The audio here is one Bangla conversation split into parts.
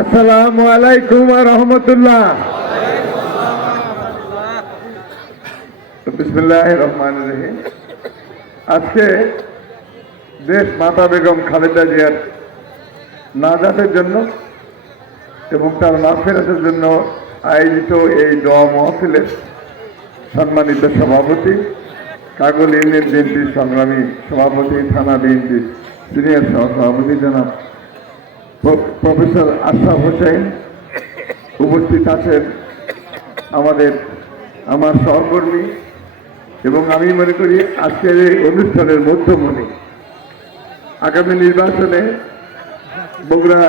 আসসালামু আলাইকুম ওয়া রাহমাতুল্লাহ। বিসমিল্লাহির রহমানির রহিম। আজকে দেশ মাতা বেগম খালেদা জিয়ার নাজাতের জন্য এবং তার মাগফিরাতের জন্য আয়োজিত এই দোয়া মাহফিলের সম্মানিত সভাপতি, কাগল ইউনিয়ন বিএনপির সংগ্রামী সভাপতি, থানা বিএনপির সিনিয়র সহসভাপতি জনাব প্রফেসর আশরাফ হোসেন, উপস্থিত আছেন আমার সহকর্মী, এবং আমি মনে করি আজকের এই অনুষ্ঠানের মধ্যমণি আগামী নির্বাচনে বগুড়া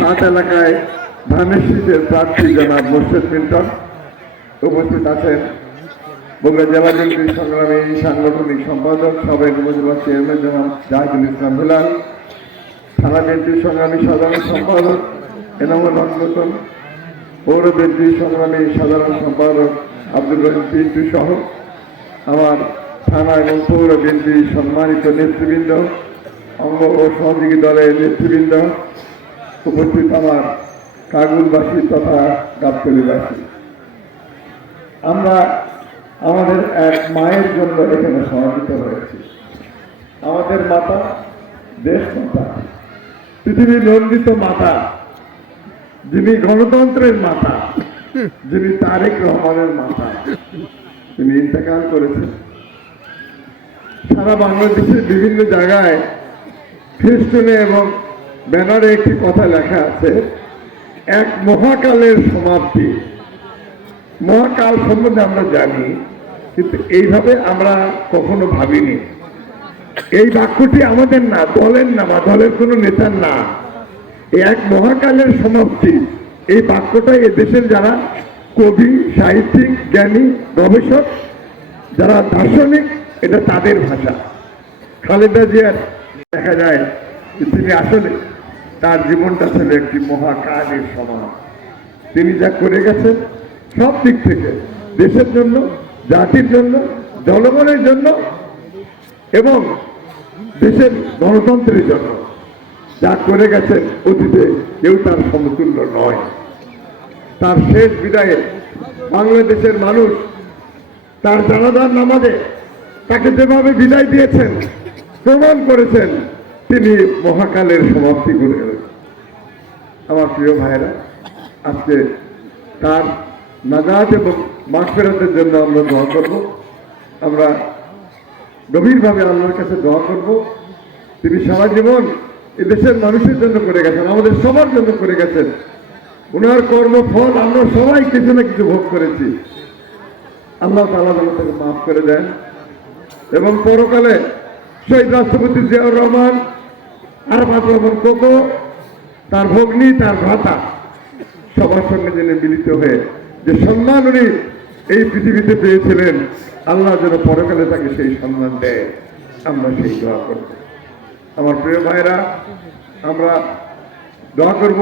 ৭ এলাকায় ধানের শীষের প্রার্থী জনাব মোর্শেদ মিল্টন, উপস্থিত আছেন বগুড়া জেলা বিএনপির সংগ্রামী সাংগঠনিক সম্পাদক সাবেক উপজেলা চেয়ারম্যান জনাব জাহিদুল ইসলাম হেলাল, থানা বিএনপির সংগ্রামী সাধারণ সম্পাদক এনামুল হক নতুন, পৌর বিএনপির সংগ্রামী সাধারণ সম্পাদক আব্দুল রহিম পিন্টু সহ আমার থানা এবং পৌর বিএনপির সম্মানিত নেতৃবৃন্দ, অঙ্গ ও সহযোগী দলের নেতৃবৃন্দ, উপস্থিত আমার কাগুলবাসী তথা গাবতলীবাসী। আমরা আমাদের এক মায়ের জন্য এখানে সমবেত হয়েছি। আমাদের মাতা, দেশ মাতা, পৃথিবীর নন্দিত মাতা, যিনি গণতন্ত্রের মাতা, যিনি তারেক রহমানের মাতা, তিনি ইন্তেকাল করেছেন। সারা বাংলাদেশের বিভিন্ন জায়গায় ফেস্টুনে এবং ব্যানারে একটি কথা লেখা আছে, এক মহাকালের সমাপ্তি। মহাকাল সম্বন্ধে আমরা জানি, কিন্তু এইভাবে আমরা কখনো ভাবিনি। এই বাক্যটি আমাদের না, দলের না, বা দলের কোনো নেতার না। এই এক মহাকালের সমাপ্তি, এই বাক্যটা এদেশের যারা কবি, সাহিত্যিক, জ্ঞানী, গবেষক, যারা দার্শনিক, এটা তাদের ভাষা। খালেদা জিয়ার দেখা যায় যে তিনি আসলে তার জীবনটা ছিল একটি মহাকালের সমান। তিনি যা করে গেছেন সব দিক থেকে, দেশের জন্য, জাতির জন্য, জনগণের জন্য এবং দেশের গণতন্ত্রের জন্য যা করে গেছেন, অতীতে কেউ তার সমতুল্য নয়। তার শেষ বিদায়ে বাংলাদেশের মানুষ তার জানাজার নামাজে তাকে যেভাবে বিদায় দিয়েছেন, প্রমাণ করেছেন তিনি মহাকালের সমাপ্তি করে গেলেন। আমার প্রিয় ভাইরা, আজকে তার নাজাত এবং মাগফিরাতের জন্য আমরা দোয়া করব। আমরা গভীরভাবে আল্লাহর কাছে দোয়া করব। তিনি সারা জীবন এদেশের মানুষের জন্য করে গেছেন, আমাদের সবার জন্য করে গেছেন। ওনার কর্মফল আমরা সবাই কিছু না কিছু ভোগ করেছি। আল্লাহ তাআলা যেন তাকে মাফ করে দেন এবং পরকালে শহীদ রাষ্ট্রপতি জিয়াউর রহমান, আরাফাত রহমান কোকো, তার ভগ্নী, তার ভ্রাতা, সবার সঙ্গে যেন মিলিত হয়ে যে সম্মান উনি এই পৃথিবীতে পেয়েছিলেন, আল্লাহ যেন পরকালে তাকে সেই সম্মান দেয়। আমরা সেই দোয়া করব। আমার প্রিয় ভাইরা, আমরা দোয়া করব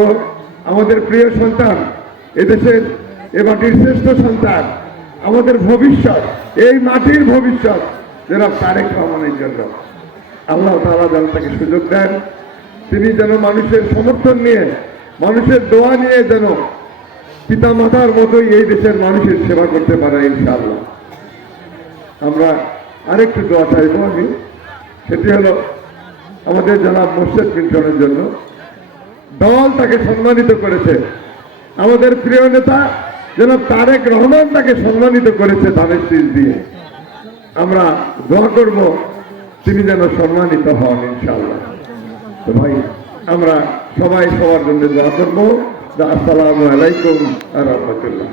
আমাদের প্রিয় সন্তান, এদেশের এ মাটির শ্রেষ্ঠ সন্তান, আমাদের ভবিষ্যৎ, এই মাটির ভবিষ্যৎ যেন তারেক রহমানের জন্য আল্লাহ তাআলা যেন তাকে সুযোগ দেন। তিনি যেন মানুষের সমর্থন নিয়ে, মানুষের দোয়া নিয়ে যেন পিতা মাতার মতোই এই দেশের মানুষের সেবা করতে পারে ইনশাআল্লাহ। আমরা আরেকটু দোয়া চাইব আমি, সেটি হলো আমাদের জনাব মোর্শেদ মিল্টনের জন্য। দল তাকে সম্মানিত করেছে, আমাদের প্রিয় নেতা জনাব তারেক রহমান তাকে সম্মানিত করেছে ধানের শীষ দিয়ে। আমরা দোয়া করব তিনি যেন সম্মানিত হন ইনশাআল্লাহ। তো ভাই, আমরা সবাই সবার জন্য দোয়া করবো। আসসালামু আলাইকুম ওয়া রাহমাতুল্লাহ।